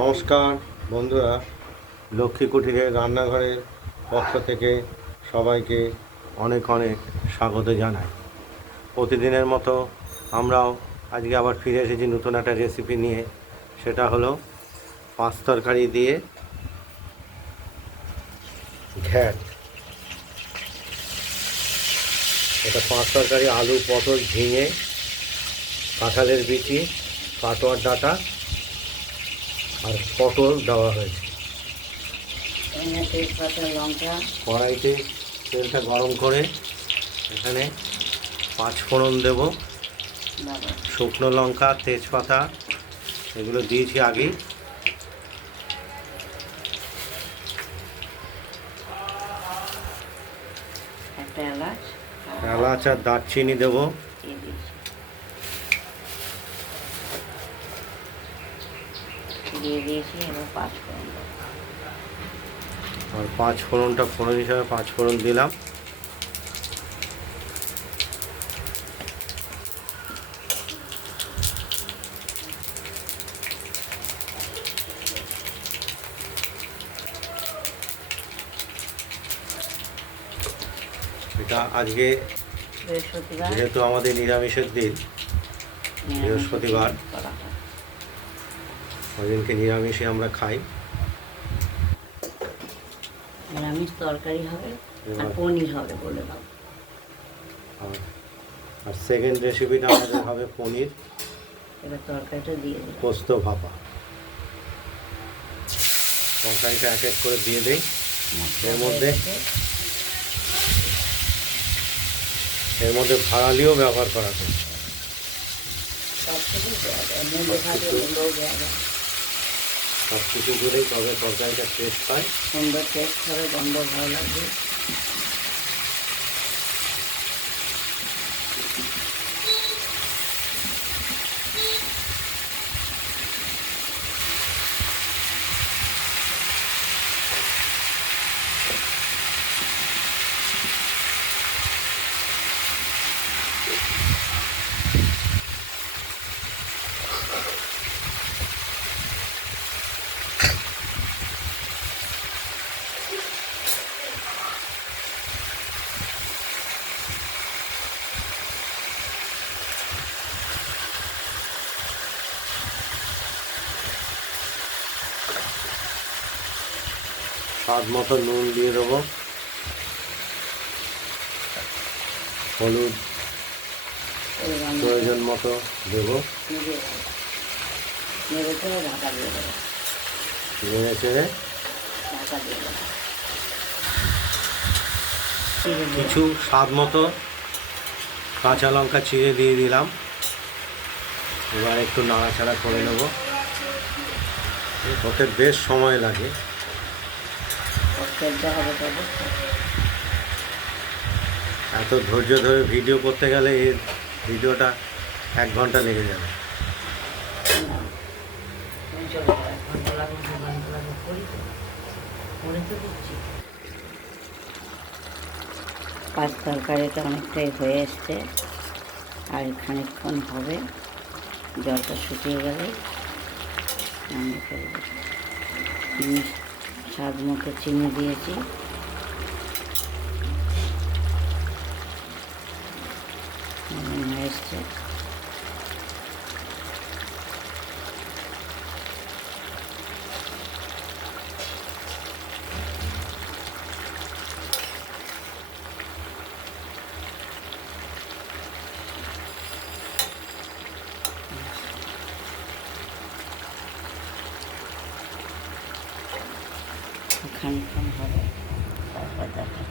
নমস্কার, বন্ধুরা। লক্ষ্মী কুঠিরের রান্নাঘরের পক্ষ থেকে সবাইকে অনেক অনেক স্বাগত জানাই। প্রতিদিনের মতো আমরাও আজকে আবার ফিরে এসেছি নতুন একটা রেসিপি নিয়ে। সেটা হলো পাঁচ তরকারি দিয়ে ঘ্যাট। এটা পাঁচ তরকারি, আলু, পটল, ঝিঙে, কাঁঠালের বিচি কাটোয়ার ডাঁটা আর পটল দেওয়া হয়েছে। লঙ্কা। কড়াইতে তেলটা গরম করে এখানে পাঁচ ফোড়ন দেব। শুকনো লঙ্কা তেজপাতা এগুলো দিয়েছি আগে এলাচ আর দারচিনি দেবো। দিয়ে দিয়েছি দিয়ে দিয়েছি পাঁচ ফোড়ন আর পাঁচ ফোড়নটা ফোড়ন হিসাবে পাঁচ ফোড়ন দিলাম। এটা আজকে যেহেতু আমাদের নিরামিষের দিন বৃহস্পতিবার। করা ওই দিনকে নিরামিষে আমরা খাই? নিরামিষ তরকারি হবে আর পনির হবে বলে দাও আর সেকেন্ড রেসিপিটা আমাদের হবে পনির। এবার তরকারিটা দিয়ে পোস্ত ভাপা। তরকারিটা এক এক করে দিয়ে দিই। এর মধ্যে? এর মধ্যে ভাড়ালিও ব্যবহার করা যায়। সব কিছু দিলেই তবে তরকারিটা টেস্ট পায়। সুন্দর টেস্ট হবে গন্ধ ভালো লাগবে। স্বাদ মতো নুন দিয়ে দেবো। হলুদ প্রয়োজন মতো দেবো। চেড়ে। কিছু স্বাদ মতো কাঁচা লঙ্কা চিড়ে দিয়ে দিলাম। এবার একটু নাড়াচাড়া করে নেব। ওতে বেশ সময় লাগে। তেলটা হবে তবে। এত ধৈর্য ধরে ভিডিও করতে গেলে এই ভিডিওটা এক ঘণ্টা লেগে যাবে। পাঁচ তরকারিটা অনেকটাই হয়ে এসছে আর খানিকক্ষণ হবে। জলটা শুকিয়ে গেলে নামিয়ে ফেলব। চিনি স্বাদ মতো চিনি দিয়েছি। এসছে। খানিকক্ষণ হবে। তারপর দেখা